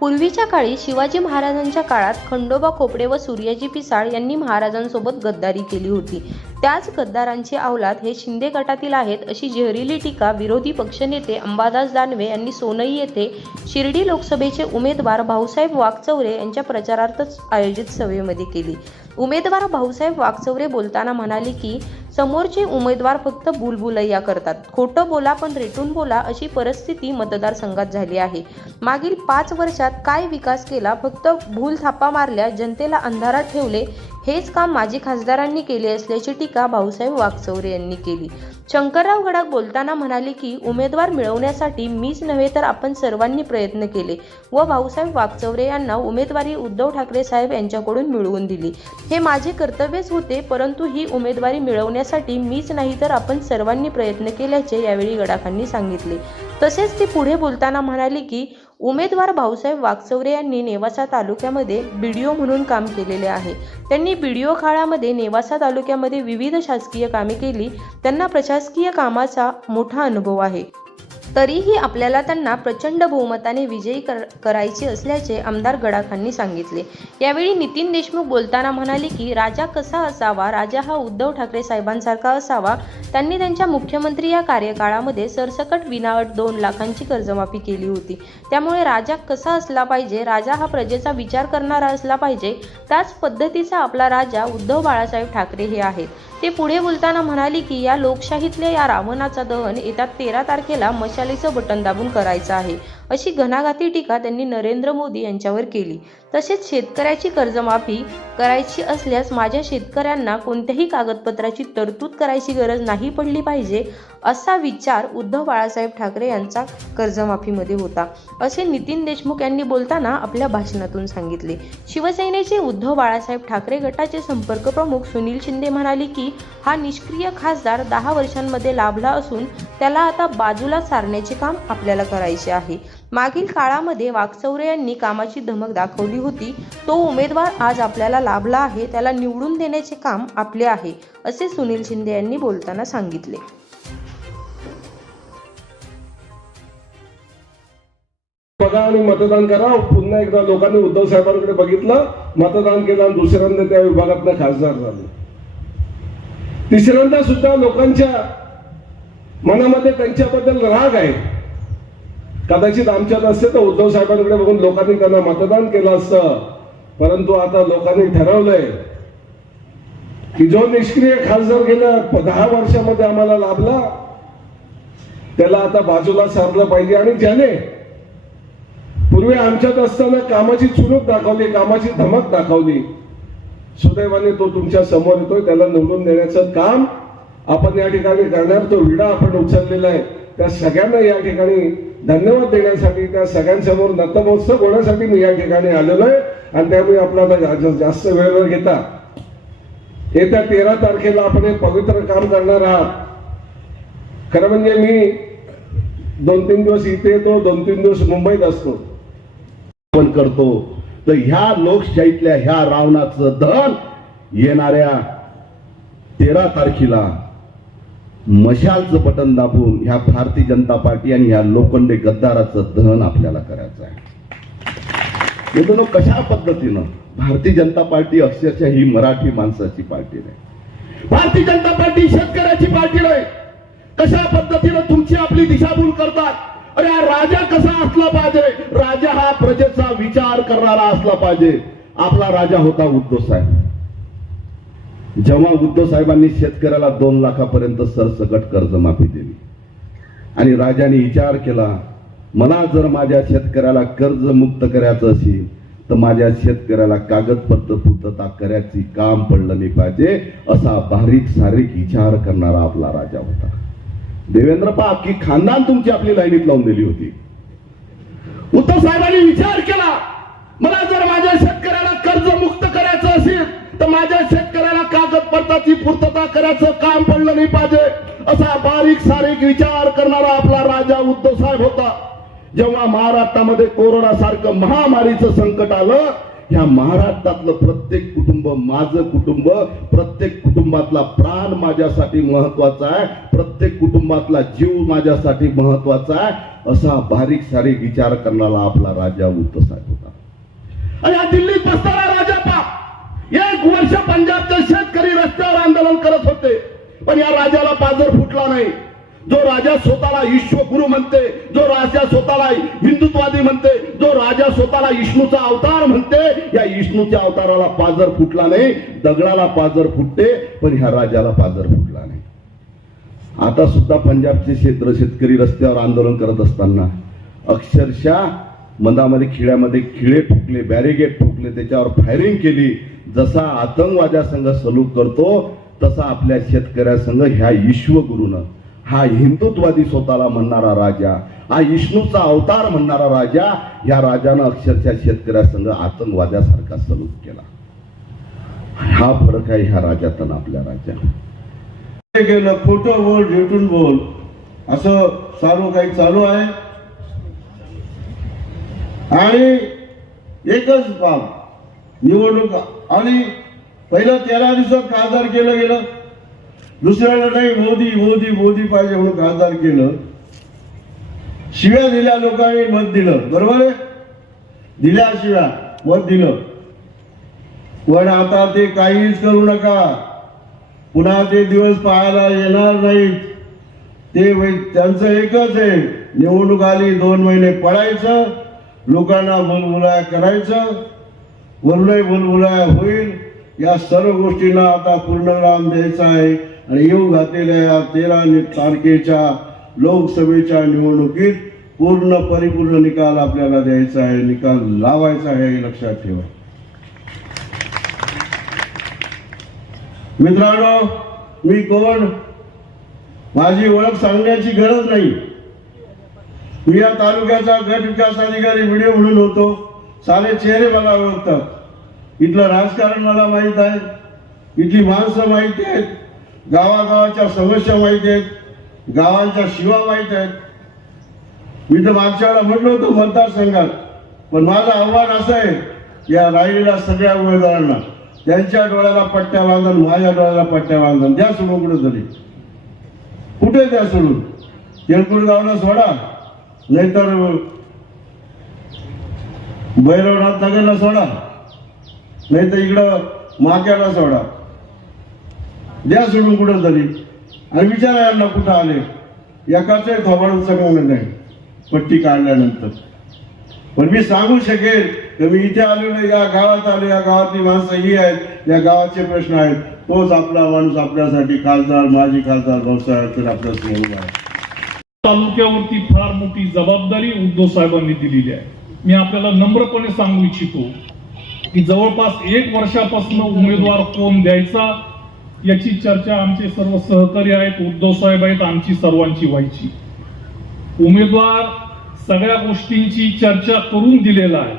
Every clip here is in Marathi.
पूर्वीच्या काळी शिवाजी महाराजांच्या काळात खंडोबा खोपडे व सूर्याजी पिसाळ यांनी महाराजांसोबत गद्दारी केली होती. त्याच गद्दारांचे अवलाद हे शिंदे गटातील आहेत अशी जहरीली टीका विरोधी पक्षनेते अंबादास दानवे यांनी सोनई येथे शिर्डी लोकसभेचे उमेदवार भाऊसाहेब वागचौरे यांच्या प्रचारार्थ आयोजित सभेमध्ये केली. उमेदवार भाऊसाहेब वागचौरे बोलताना म्हणाले की समोरचे उमेदवार फक्त बुलबुलैया करतात. खोटं बोला पण रेटून बोला अशी परिस्थिती मतदारसंघात झाली आहे. मागील पाच वर्षात काय विकास केला? फक्त भूल थापा मारल्या जनतेला अंधारात ठेवले हेच काम माजी खासदारांनी केले असल्याची टीका भाऊसाहेब वागचौरे यांनी केली. शंकरराव गडाख बोलताना म्हणाले की उमेदवार मिळवण्यासाठी मीच नव्हे तर आपण सर्वांनी प्रयत्न केले व भाऊसाहेब वागचौरे यांना उमेदवारी उद्धव ठाकरे साहेब यांच्याकडून मिळवून दिली. हे माझे कर्तव्यच होते परंतु ही उमेदवारी मिळवण्यासाठी मीच नाही तर आपण सर्वांनी प्रयत्न केल्याचे यावेळी गडाखांनी सांगितले. तसेच ते पुढे बोलताना म्हणाले की उमेदवार भाऊसाहेब वागचौरे यांनी नेवासा तालुक्यामध्ये बी डी ओ म्हणून काम केलेले आहे. त्यांनी बी डी ओ काळामध्ये नेवासा तालुक्यामध्ये विविध शासकीय कामे केली. त्यांना प्रशासकीय कामाचा मोठा अनुभव आहे. तरीही आपल्याला त्यांना प्रचंड बहुमताने विजयी कर करायचे असल्याचे आमदार गडाखांनी सांगितले. यावेळी नितीन देशमुख बोलताना म्हणाले की राजा कसा असावा? राजा हा उद्धव ठाकरे साहेबांसारखा असावा? त्यांनी त्यांच्या मुख्यमंत्री या कार्यकाळामध्ये सरसकट विनावट दोन लाखांची कर्जमाफी केली होती. त्यामुळे राजा कसा असला पाहिजे? राजा हा प्रजेचा विचार करणारा असला पाहिजे? त्याच पद्धतीचा आपला राजा उद्धव बाळासाहेब ठाकरे हे आहेत. ते पुढे बोलताना म्हणाले की या लोकशाहीतल्या या रावणाचा दहन येत्या तेरा तारखेला मशालीचं बटन दाबून करायचं आहे. अशी घणाघाती टीका त्यांनी नरेंद्र मोदी यांच्यावर केली. तसेच शेतकऱ्याची कर्जमाफी करायची असल्यास माझ्या शेतकऱ्यांना कोणत्याही कागदपत्राची तरतूद करायची गरज नाही पडली पाहिजे असा विचार उद्धव बाळासाहेब ठाकरे यांचा कर्जमाफीमध्ये होता. असे नितीन देशमुख यांनी बोलताना आपल्या भाषणातून सांगितले. शिवसेनेचे उद्धव बाळासाहेब ठाकरे गटाचे संपर्क प्रमुख सुनील शिंदे म्हणाले की हा निष्क्रिय खासदार दहा वर्षांमध्ये लाभला असून त्याला आता बाजूला सारण्याचे काम आपल्याला करायचे आहे. मागील काळामध्ये वाकचौरे यांनी कामाची धमक दाखवली होती. तो उमेदवार आज आपल्याला लाभला आहे त्याला निवडून देण्याचे काम आपले आहे असे सुनील शिंदे यांनी बोलताना सांगितले. बघा आणि मतदान करा. पुन्हा एकदा लोकांनी उद्धव साहेबांकडे बघितलं. मतदान केलं आणि दुसऱ्यांदा त्या विभागातनं खासदार झाले. तिसऱ्यांदा सुद्धा लोकांच्या मनामध्ये त्यांच्याबद्दल राग आहे. कदाचित आमच्यात असते तर उद्धव साहेबांकडे बघून लोकांनी त्यांना मतदान केलं असतं. परंतु आता लोकांनी ठरवलंय की जो निष्क्रिय खासदार गेल्या दहा वर्षामध्ये आम्हाला लाभला त्याला आता बाजूला सारलं पाहिजे. आणि ज्याने पूर्वी आमच्यात असताना कामाची चुरूप दाखवली कामाची धमक दाखवली सुदैवाने तो तुमच्यासमोर येतोय त्याला निवडून देण्याचं काम आपण या ठिकाणी करणार. तो विडा आपण उचललेला आहे. त्या सगळ्यांना या ठिकाणी धन्यवाद देण्यासाठी त्या सगळ्यांसमोर नतमोत्सव होण्यासाठी मी या ठिकाणी आलेलो आहे आणि त्यामुळे आपला जास्त वेळ घेता येत्या तेरा तारखेला आपण हे पवित्र काम करणार आहात. खरं म्हणजे मी दोन तीन दिवस इथे येतो दोन तीन दिवस मुंबईत असतो. आपण करतो. तर ह्या लोकशाहीतल्या ह्या रावणाचं धन येणाऱ्या तेरा तारखेला मशालचं बटन दाबून ह्या भारतीय जनता पार्टी आणि ह्या लोखंडे गद्दाराचं दहन आपल्याला करायचं आहे. मित्रांनो कशा पद्धतीनं भारतीय जनता पार्टी अक्षरशः ही मराठी माणसाची पार्टी नाही. भारतीय जनता पार्टी शेतकऱ्याची पार्टी नाही. कशा पद्धतीनं तुमची आपली दिशाभूल करतात? अरे हा राजा कसा असला पाहिजे? राजा हा प्रजेचा विचार करणारा असला पाहिजे. आपला राजा होता उद्धव साहेब. जेव्हा उद्धव साहेबांनी शेतकऱ्याला दोन लाखापर्यंत सरसकट कर्जमाफी दिली आणि राजाने विचार केला मला जर माझ्या शेतकऱ्याला कर्जमुक्त करायचं असेल तर माझ्या शेतकऱ्याला कागदपत्र पूर्तता करायची काम पडलं नाही पाहिजे असा बारीक सारीक विचार करणारा आपला राजा होता. देवेंद्र पा की खानदान तुमची आपली लाईनीत लावून दिली होती. उद्धव साहेबांनी विचार केला मला जर माझ्या शेतकऱ्याला कर्जमुक्त करायचं असेल तर माझ्या शेतकऱ्याला पूर्तता करायचं काम पडलं नाही पाहिजे असा बारीक सारीक विचार करणारा आपला राजा उद्धव साहेब होता. जेव्हा महाराष्ट्रामध्ये कोरोना सारखं महामारीचं संकट आलं ह्या महाराष्ट्रातलं प्रत्येक कुटुंब माझं कुटुंब प्रत्येक कुटुंबातला प्राण माझ्यासाठी महत्त्वाचा आहे प्रत्येक कुटुंबातला जीव माझ्यासाठी महत्त्वाचा आहे असा बारीक सारीक विचार करणारा आपला राजा उद्धव साहेब होता. आणि या दिल्लीत बसणारा राजा पा एक वर्ष पंजाबचे शेतकरी रस्त्यावर आंदोलन करत होते. पण या राजाला पाजर फुटला नाही. जो राजा स्वतःला विश्वगुरु म्हणते जो राजा स्वतःला हिंदुत्वादी म्हणते जो राजा स्वतःला विष्णूचा अवतार म्हणते या विष्णूच्या अवताराला पाजर फुटला नाही दगडाला पाजर फुटते पण ह्या राजाला पाजर फुटला नाही. आता सुद्धा पंजाबचे क्षेत्र शेतकरी रस्त्यावर आंदोलन करत असताना अक्षरशः मनामध्ये खिड्यामध्ये खिळे ठोकले बॅरिगेड ठोकले त्याच्यावर फायरिंग केली. जसा आतंकवाद्यासंघ सलूक करतो तसा आपल्या शेतकऱ्यासंघ ह्या विश्वगुरुनं हा हिंदुत्वादी स्वतःला म्हणणारा राजा हा विष्णूचा अवतार म्हणणारा राजा या राजानं अक्षरशः शेतकऱ्यासंघ आतंकवाद्यासारखा सलूक केला. हा फरक आहे ह्या राजात आपल्या राज्यात गेलं खोटं बोल भेटून बोल. असं सर्व काही चालू आहे? आणि एकच बाब निवडणूक. आणि पहिलं तेरा दिवसात खासदार केलं गेलं. दुसऱ्याला नाही मोदी मोदी मोदी पाहिजे म्हणून खासदार केलं. शिव्या दिल्या लोकांनी मत दिलं. बरोबर आहे? दिल्या शिव्या मत दिलं. पण आता ते काहीच करू नका. पुन्हा ते दिवस पाहायला येणार नाहीत. ते त्यांचं एकच आहे. निवडणूक आली दोन महिने पडायचं. लोकांना बोलबुलाय करायचं. वरूनही बोलबुलाय होईल. या सर्व गोष्टींना आता पूर्णविराम द्यायचा आहे. आणि येऊ घातलेल्या या तेरा तारखेच्या लोकसभेच्या निवडणुकीत पूर्ण परिपूर्ण निकाल आपल्याला द्यायचा आहे. निकाल लावायचा आहे हे लक्षात ठेवा. मित्रांनो मी कोण? माझी ओळख सांगण्याची गरज नाही. मी या तालुक्याचा गट विकास अधिकारी व्हिडिओ म्हणून होतो. सारे चेहरे मला ओळखतात. इथलं राजकारण मला माहीत आहे. इथली माणसं माहिती आहेत. गावागावाच्या समस्या माहिती आहेत. गावांच्या शिवा माहीत आहेत. मी तर मागच्या वेळेला म्हटलं होतं मतदारसंघात पण माझं आव्हान असं आहे या राहिलेल्या सगळ्या उमेदवारांना त्यांच्या डोळ्याला पट्ट्या बांधून माझ्या डोळ्याला पट्ट्या बांधून द्या सोडून कुठे तरी कुठे द्या सोडून? तेलकुट गावला सोडा. नाहीतर भैरवनाथ नगरला सोडा. नाहीतर इकडं माक्याला सोडा. द्या सोडून कुठं तरी आणि विचारा यांना कुठं आले. एकाचंही थोबाडून सांगणार नाही पट्टी काढल्यानंतर. पण मी सांगू शकेल की मी इथे आलेलो या गावात आलो या गावातली माणसं ही आहेत या गावाचे प्रश्न आहेत. तोच आपला माणूस आपल्यासाठी खासदार माजी खासदार भाऊसाहेब तर आपल्या आहे तालुक्यावरती फार मोठी जबाबदारी उद्धव साहेबांनी दिलेली आहे. मी आपल्याला नम्रपणे सांगू इच्छितो की जवळपास एक वर्षापासून उमेदवार कोण द्यायचा याची चर्चा आमचे सर्व सहकारी आहेत उद्धव साहेब आहेत आमची सर्वांची व्हायची. उमेदवार सगळ्या गोष्टींची चर्चा करून दिलेला आहे.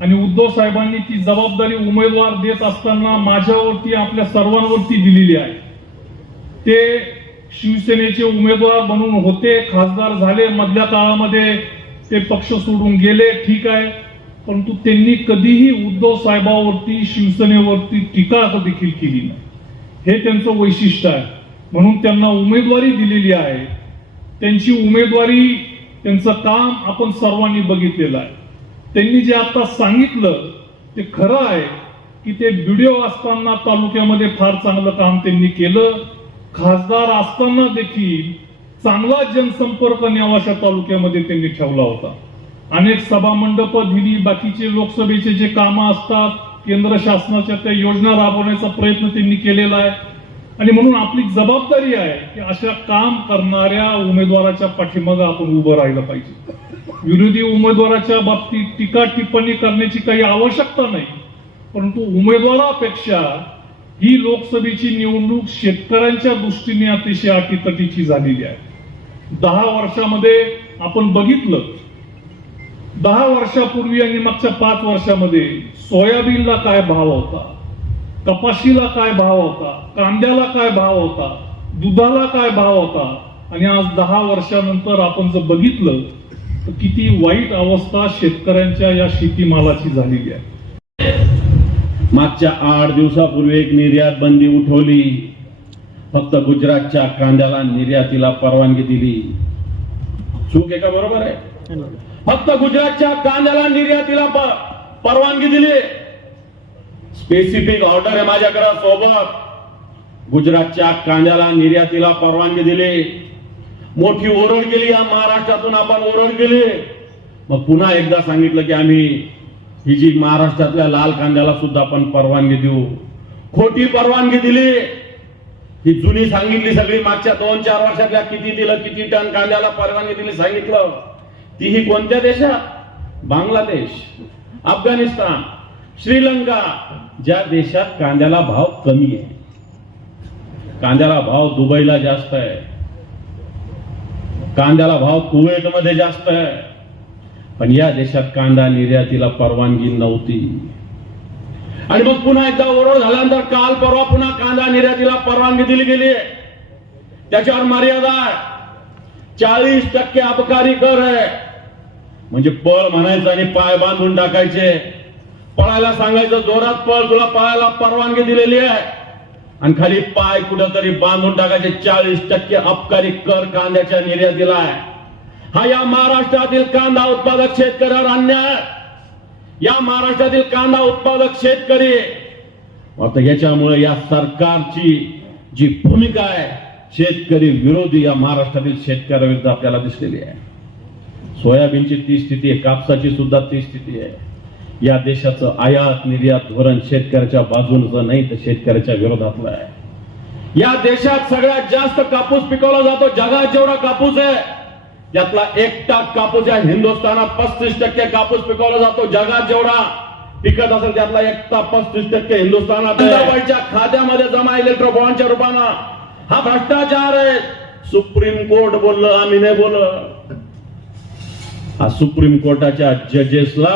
आणि उद्धव साहेबांनी ती जबाबदारी उमेदवार देत असताना माझ्यावरती आपल्या सर्वांवरती दिलेली आहे. ते शिवसेनेचे उमेदवार म्हणून होते खासदार झाले मधल्या काळामध्ये. ते पक्ष सोडून गेले ठीक आहे. परंतु त्यांनी कधीही उद्धव साहेबावरती शिवसेनेवरती टीका देखील केली नाही. हे त्यांचं वैशिष्ट्य आहे. म्हणून त्यांना उमेदवारी दिलेली आहे. त्यांची उमेदवारी त्यांचं काम आपण सर्वांनी बघितलेलं आहे. त्यांनी जे आता सांगितलं ते खरं आहे की ते व्हिडिओ असताना तालुक्यामध्ये फार चांगलं काम त्यांनी केलं. खासदार असताना देखील चांगला जनसंपर्क नेवाशा तालुक्यामध्ये त्यांनी ठेवला होता. अनेक सभा मंडप दिली बाकीचे लोकसभेचे जे कामं असतात केंद्र शासनाच्या त्या योजना राबवण्याचा प्रयत्न त्यांनी केलेला आहे. आणि म्हणून आपली जबाबदारी आहे की अशा काम करणाऱ्या उमेदवाराच्या पाठीमागं आपण उभं राहिलं पाहिजे. विरोधी उमेदवाराच्या बाबतीत टीका टिप्पणी करण्याची काही आवश्यकता नाही परंतु उमेदवारापेक्षा ही लोकसभेची निवडणूक शेतकऱ्यांच्या दृष्टीने अतिशय अटीतटीची झालेली आहे. दहा वर्षामध्ये आपण बघितलं. दहा वर्षापूर्वी आणि मागच्या पाच वर्षामध्ये सोयाबीनला काय भाव होता? कपाशीला काय भाव होता? कांद्याला काय भाव होता? दुधाला काय भाव होता? आणि आज दहा वर्षानंतर आपण जर बघितलं तर किती वाईट अवस्था शेतकऱ्यांच्या या शेतीमालाची झालेली आहे. मागच्या आठ दिवसापूर्वी एक निर्यात बंदी उठवली. फक्त गुजरातच्या कांद्याला निर्यातीला परवानगी दिली. चूक एका का बरोबर आहे? फक्त गुजरातच्या कांद्याला निर्यातीला परवानगी दिली. स्पेसिफिक ऑर्डर आहे माझ्याकडे सोबत. गुजरातच्या कांद्याला निर्यातीला परवानगी दिली. मोठी ओरड केली या महाराष्ट्रातून आपण ओरड केली. मग पुन्हा एकदा सांगितलं की आम्ही ही जी महाराष्ट्रातल्या लाल कांद्याला सुद्धा आपण परवानगी देऊ. खोटी परवानगी दिली. ही जुनी सांगितली सगळी मागच्या दोन चार वर्षातल्या किती दिलं किती टन कांद्याला परवानगी दिली सांगितलं. ती ही कोणत्या देशात? बांगलादेश अफगाणिस्तान श्रीलंका. ज्या देशात कांद्याला भाव कमी आहे. कांद्याला भाव दुबईला जास्त आहे. कांद्याला भाव कुवेतमध्ये जास्त आहे. पण या देशात कांदा निर्यातीला परवानगी नव्हती. आणि मग पुन्हा एकदा ओरड झाल्यानंतर काल परवा पुन्हा कांदा निर्यातीला परवानगी दिली गेली आहे. त्याच्यावर मर्यादा आहे. चाळीस टक्के अबकारी कर आहे. म्हणजे पळ म्हणायचं आणि पाय बांधून टाकायचे. पळायला सांगायचं जोरात पळ तुला पळायला परवानगी दिलेली आहे. आणि खाली पाय कुठंतरी बांधून टाकायचे चाळीस टक्के अबकारी कर कांद्याच्या निर्यातीला आहे. हा या महाराष्ट्रातील कांदा उत्पादक शेतकऱ्यावर अन्याय आहे. या महाराष्ट्रातील कांदा उत्पादक शेतकरी आता याच्यामुळे या सरकारची जी भूमिका आहे शेतकरी विरोधी या महाराष्ट्रातील शेतकऱ्याविरुद्ध आपल्याला दिसलेली आहे. सोयाबीनची ती स्थिती आहे कापसाची सुद्धा ती स्थिती आहे. या देशाचं आयात निर्यात धोरण शेतकऱ्याच्या बाजूनचं नाही तर शेतकऱ्याच्या विरोधातलं आहे. या देशात सगळ्यात जास्त कापूस पिकवला जातो जगात जेवढा कापूस आहे यातला एक टाक कापूस या हिंदुस्थानात पस्तीस टक्के कापूस पिकवला जातो. जगात जेवढा पिकत असेल त्यातला एकटा पस्तीस टक्के हिंदुस्थानात खात्यामध्ये जमा इलेक्ट्रो बॉन्डच्या रूपानं हा भ्रष्टाचार आहे. सुप्रीम कोर्ट बोललं आम्ही नाही बोललं हा सुप्रीम कोर्टाच्या जजेसला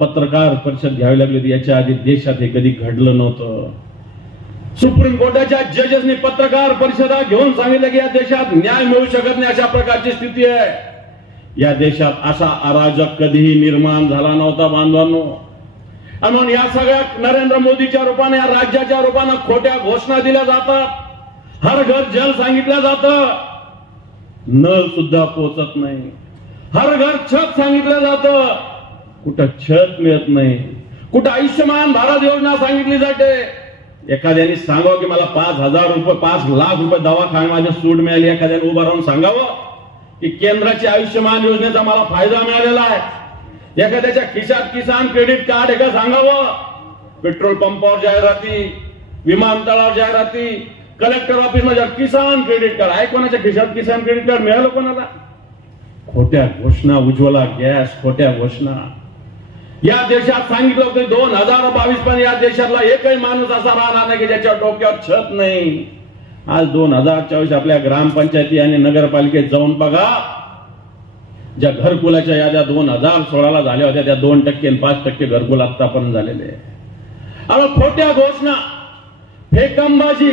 पत्रकार परिषद घ्यावी लागली होती. याच्या आधी देशात हे कधी घडलं नव्हतं. सुप्रीम कोर्टाच्या जजेसनी पत्रकार परिषदा घेऊन सांगितलं की या देशात न्याय मिळू शकत नाही अशा प्रकारची स्थिती आहे. या देशात असा अराजक कधीही निर्माण झाला नव्हता बांधवांनो. आणि म्हणून या सगळ्या नरेंद्र मोदीच्या रूपाने या राज्याच्या रूपाने खोट्या घोषणा दिल्या जातात. हर घर जल सांगितलं जातं. नळ सुद्धा पोचत नाही. हर घर छत सांगितलं जात. कुठं छत मिळत नाही. कुठं आयुष्यमान भारत योजना सांगितली जाते. एखाद्याने सांगावं की मला पाच हजार रुपये पाच लाख रुपये दवाखान्यामध्ये सूट मिळाली एखाद्याने उभं राहून सांगावं की केंद्राची आयुष्यमान योजनेचा मला फायदा मिळालेला आहे. एखाद्याच्या खिशात किसान क्रेडिट कार्ड एका का सांगावं? पेट्रोल पंपावर जाहिराती विमानतळावर जाहिराती कलेक्टर ऑफिसमध्ये किसान क्रेडिट कार्ड आहे कोणाच्या खिशात किसान क्रेडिट कार्ड? मिळालं कोणाला? खोट्या घोषणा उज्ज्वला गॅस खोट्या घोषणा. या देशात सांगितलं होतं दोन हजार बावीस पण या देशातला एकही माणूस असा राहणार नाही की ज्याच्या डोक्यावर छत नाही आज दोन हजार चोवीस आपल्या ग्रामपंचायती आणि नगरपालिकेत जाऊन बघा ज्या घरकुलाच्या याद्या दोन हजार सोळाला झाल्या होत्या त्या दोन टक्के आणि पाच टक्के घरकुल आतापर्यंत झालेले आहे. खोट्या घोषणा फेकंबाजी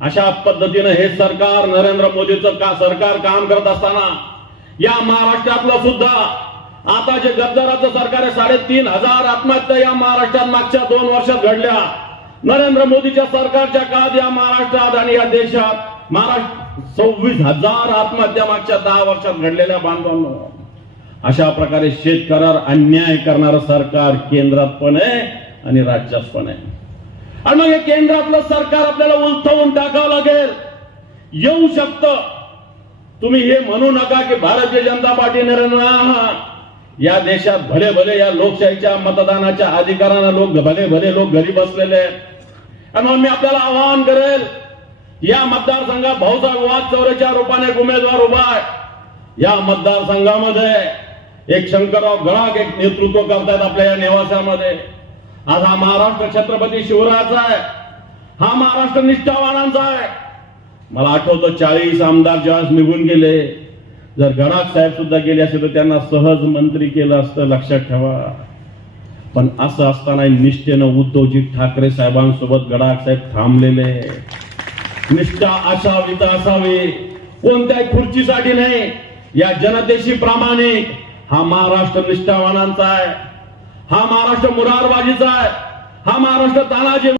अशा पद्धतीनं हे सरकार नरेंद्र मोदीचं का सरकार काम करत असताना या महाराष्ट्रातलं सुद्धा आता जे गद्दाराचं सरकार आहे साडेतीन हजार आत्महत्या या महाराष्ट्रात मागच्या दोन वर्षात घडल्या. नरेंद्र मोदीच्या सरकारच्या काळात या महाराष्ट्रात आणि या देशात महाराष्ट्र सव्वीस हजार आत्महत्या मागच्या दहा वर्षात घडलेल्या बांधवांना अशा प्रकारे शेतकऱ्यावर अन्याय करणारं सरकार केंद्रात पण आहे आणि राज्यात पण आहे. आणि मग हे केंद्रातलं सरकार आपल्याला उलथवून टाकावं लागेल. येऊ शकतं. तुम्ही हे म्हणू नका की भारतीय जनता पार्टी नरेंद्र हा, या देशात भले भले या लोकशाहीच्या मतदानाच्या अधिकारानं लोक भले भले लोक घरी बसलेले आहेत. आणि म्हणून मी आपल्याला आवाहन करेल या मतदारसंघात भाऊसाहेब वाद चौरेच्या रूपाने एक उमेदवार उभा आहे. या मतदारसंघामध्ये एक शंकरराव गळाक एक नेतृत्व करतायत आपल्या या निवासामध्ये. आज हा महाराष्ट्र छत्रपती शिवरायाचा आहे. हा महाराष्ट्र निष्ठावानांचा आहे. मला आठवतं चाळीस आमदार ज्यावेळेस निघून गेले जर गडाख साहेब सुद्धा गेले असते तर त्यांना सहज मंत्री केलं असतं लक्षात ठेवा. पण असं असताना निष्ठेनं उद्धवजी ठाकरे साहेबांसोबत गडाख साहेब थांबलेले. निष्ठा असावी तर असावी कोणत्याही खुर्चीसाठी नाही. या जनतेशी प्रामाणिक. हा महाराष्ट्र निष्ठावानांचा आहे. हा महाराष्ट्र मुरारबाजीचा आहे. हा महाराष्ट्र तानाजी